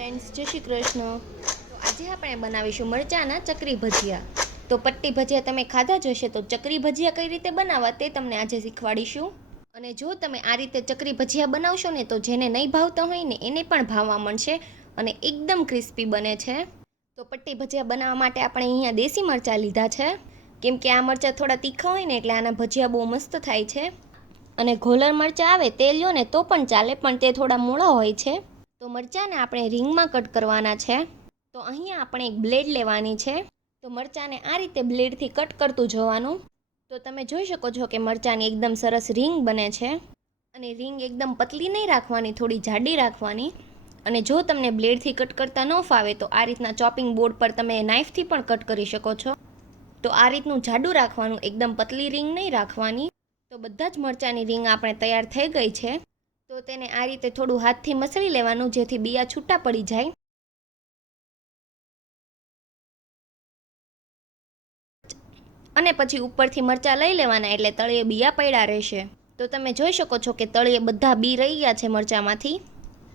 Friends, જય શ્રી કૃષ્ણ. તો આજે આપણે બનાવીશું મરચાંના ચકરી ભજીયા. તો પટ્ટી ભજીયા તમે ખાધા જ હશે, તો ચકરી ભજીયા કઈ રીતે બનાવવા તે તમને આજે શીખવાડીશું. અને જો તમે આ રીતે ચકરી ભજીયા બનાવશો ને, તો જેને નહીં ભાવતા હોય ને એને પણ ભાવવા મળશે અને એકદમ ક્રિસ્પી બને છે. તો પટ્ટી ભજીયા બનાવવા માટે આપણે અહીંયા દેશી મરચાં લીધા છે, કેમ કે આ મરચાં થોડા તીખા હોય ને એટલે આના ભજીયા બહુ મસ્ત થાય છે. અને ઘોલર મરચાં આવે તે લ્યો ને તો પણ ચાલે, પણ તે થોડા મોળા હોય છે. તો મરચાંને આપણે રીંગમાં કટ કરવાના છે. તો અહીંયા આપણે એક બ્લેડ લેવાની છે. તો મરચાંને આ રીતે બ્લેડથી કટ કરતું જવાનું. તો તમે જોઈ શકો છો કે મરચાંની એકદમ સરસ રીંગ બને છે. અને રીંગ એકદમ પતલી નહીં રાખવાની, થોડી જાડી રાખવાની. અને જો તમને બ્લેડથી કટ કરતા ન ફાવે તો આ રીતના ચોપિંગ બોર્ડ પર તમે નાઇફથી પણ કટ કરી શકો છો. તો આ રીતનું જાડું રાખવાનું, એકદમ પતલી રીંગ નહીં રાખવાની. તો બધા જ મરચાંની રીંગ આપણે તૈયાર થઈ ગઈ છે. તો તેને આ રીતે થોડું હાથથી મસળી લેવાનું, જેથી બિયા છૂટા પડી જાય. અને પછી ઉપરથી મરચાં લઈ લેવાના, એટલે તળિયે બિયા પડ્યા રહેશે. તો તમે જોઈ શકો છો કે તળિયે બધા બી રહી ગયા છે મરચાંમાંથી.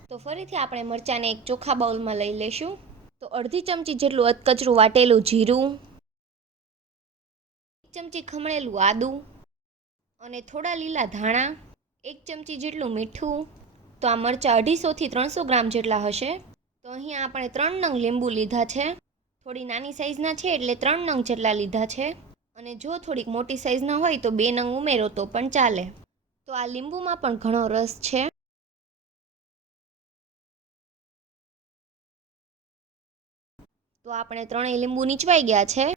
તો ફરીથી આપણે મરચાંને એક ચોખા બાઉલમાં લઈ લઈશું. તો અડધી ચમચી જેટલું અધકચરું વાટેલું જીરું, 1 ચમચી ખમણેલું આદું અને થોડા લીલા ધાણા, 1 ચમચી જેટલું મીઠું. તો આ મરચાં 250 થી 300 ગ્રામ જેટલા હશે. તો અહીંયા આપણે 3 નંગ લીંબુ લીધા છે. થોડી નાની સાઈઝના છે એટલે 3 નંગ જેટલા લીધા છે. અને જો થોડીક મોટી સાઈઝના હોય તો 2 નંગ ઉમેરો તો પણ ચાલે. તો આ લીંબુમાં પણ ઘણો રસ છે. તો આપણે 3 લીંબુ નીચવાઈ ગયા છે.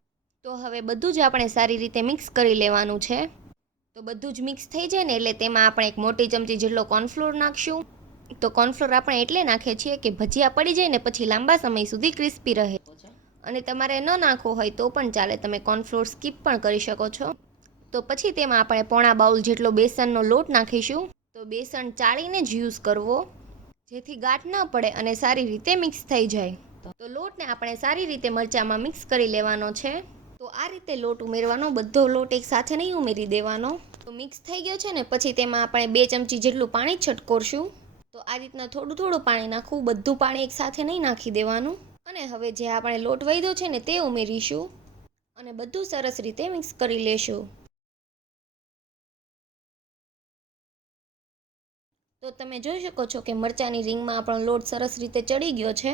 તો હવે બધું જ આપણે સારી રીતે મિક્સ કરી લેવાનું છે. તો બધું જ મિક્સ થઈ જાય ને એટલે તેમાં આપણે 1 મોટી ચમચી જેટલો કોર્નફ્લોર નાખશું. તો કોર્નફ્લોર આપણે એટલે નાખીએ છીએ કે ભજીયા પડી જાય ને પછી લાંબા સમય સુધી ક્રિસ્પી રહે. અને તમારે ન નાખવો હોય તો પણ ચાલે, તમે કોર્નફ્લોર સ્કીપ પણ કરી શકો છો. તો પછી તેમાં આપણે પોણા બાઉલ જેટલો બેસનનો લોટ નાખીશું. તો બેસન ચાળીને જ યુઝ કરવો, જેથી ગાંઠ ન પડે અને સારી રીતે મિક્સ થઈ જાય. તો લોટને આપણે સારી રીતે મરચાંમાં મિક્સ કરી લેવાનો છે. તો આ રીતે લોટ ઉમેરવાનો, બધો લોટ એક સાથે નહીં ઉમેરી દેવાનો. તો મિક્સ થઈ ગયો છે ને પછી તેમાં આપણે 2 ચમચી જેટલું પાણી છટકોરશું. તો આ રીતના થોડું થોડું પાણી નાખવું, બધું પાણી એક સાથે નહીં નાખી દેવાનું. અને હવે જે આપણે લોટ વધ્યો છે ને તે ઉમેરીશું અને બધું સરસ રીતે મિક્સ કરી લેશું. તો તમે જોઈ શકો છો કે મરચાંની રીંગમાં આપણો લોટ સરસ રીતે ચડી ગયો છે.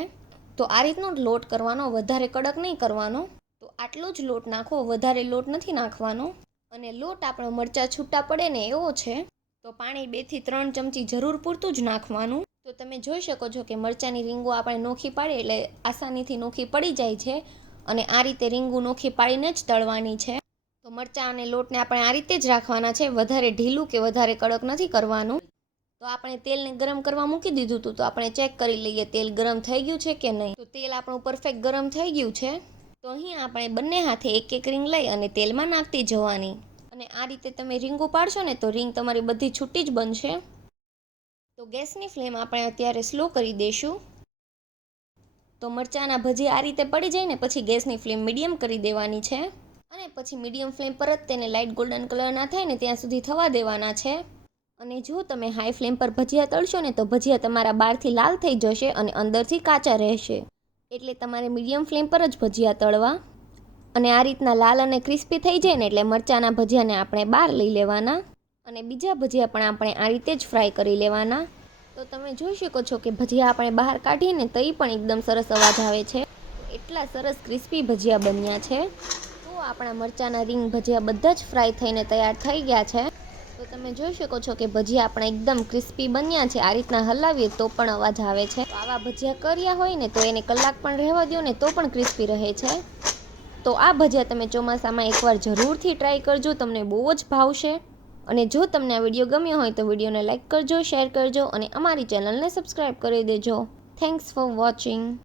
તો આ રીતનો લોટ કરવાનો, વધારે કડક નહીં કરવાનો. તો આટલો જ લોટ નાખો, વધારે લોટ નથી નાખવાનો. અને લોટ આપણો મરચાં છૂટા પડે ને એવો છે. તો પાણી 2 થી 3 ચમચી જરૂર પૂરતું જ નાખવાનું. તો તમે જોઈ શકો છો કે મરચાંની રીંગો આપણે નોખી પાડીએ એટલે આસાનીથી નોખી પડી જાય છે. અને આ રીતે રીંગું નોખી પાડીને જ તળવાની છે. તો મરચાં અને લોટને આપણે આ રીતે જ રાખવાના છે, વધારે ઢીલું કે વધારે કડક નથી કરવાનું. તો આપણે તેલને ગરમ કરવા મૂકી દીધું હતું. તો આપણે ચેક કરી લઈએ તેલ ગરમ થઈ ગયું છે કે નહીં. તો તેલ આપણું પરફેક્ટ ગરમ થઈ ગયું છે. તો અહીં આપણે બંને હાથે એક એક રીંગ લઈ અને તેલમાં નાખતી જવાની. અને આ રીતે તમે રીંગો પાડશો ને તો રીંગ તમારી બધી છૂટી જ બનશે. તો ગેસની ફ્લેમ આપણે અત્યારે સ્લો કરી દઈશું. તો મરચાંના ભજીયા આ રીતે પડી જાય ને પછી ગેસની ફ્લેમ મીડિયમ કરી દેવાની છે. અને પછી મીડિયમ ફ્લેમ પર જ તેને લાઇટ ગોલ્ડન કલરના થાય ને ત્યાં સુધી થવા દેવાના છે. અને જો તમે હાઈ ફ્લેમ પર ભજીયા તળશો ને તો ભજીયા તમારા બહારથી લાલ થઈ જશે અને અંદરથી કાચા રહેશે. એટલે તમારે મીડિયમ ફ્લેમ પર જ ભજીયા તળવા. અને આ રીતના લાલ અને ક્રિસ્પી થઈ જાય ને એટલે મરચાંના ભજીયાને આપણે બહાર લઈ લેવાના. અને બીજા ભજીયા પણ આપણે આ રીતે જ ફ્રાય કરી લેવાના. તો તમે જોઈ શકો છો કે ભજીયા આપણે બહાર કાઢીને તઈ પણ એકદમ સરસ અવાજ આવે છે. એટલા સરસ ક્રિસ્પી ભજીયા બન્યા છે. તો આપણા મરચાંના રીંગ ભજીયા બધા જ ફ્રાય થઈને તૈયાર થઈ ગયા છે. તો તમે જોઈ શકો છો કે ભજીયા આપણા એકદમ ક્રિસ્પી બન્યા છે. આ રીતના હલાવીએ તો પણ અવાજ આવે છે. તો આવા ભજીયા કર્યા હોય ને તો એને કલાક પણ રહેવા દો ને તો પણ ક્રિસ્પી રહે છે. તો આ ભજીયા તમે ચોમાસામાં એકવાર જરૂરથી ટ્રાય કરજો, તમને બહુ જ ભાવશે. અને જો તમને આ વિડીયો ગમ્યો હોય તો વિડીયોને લાઇક કરજો, શેર કરજો અને અમારી ચેનલને સબસ્ક્રાઈબ કરી દેજો. Thanks for watching.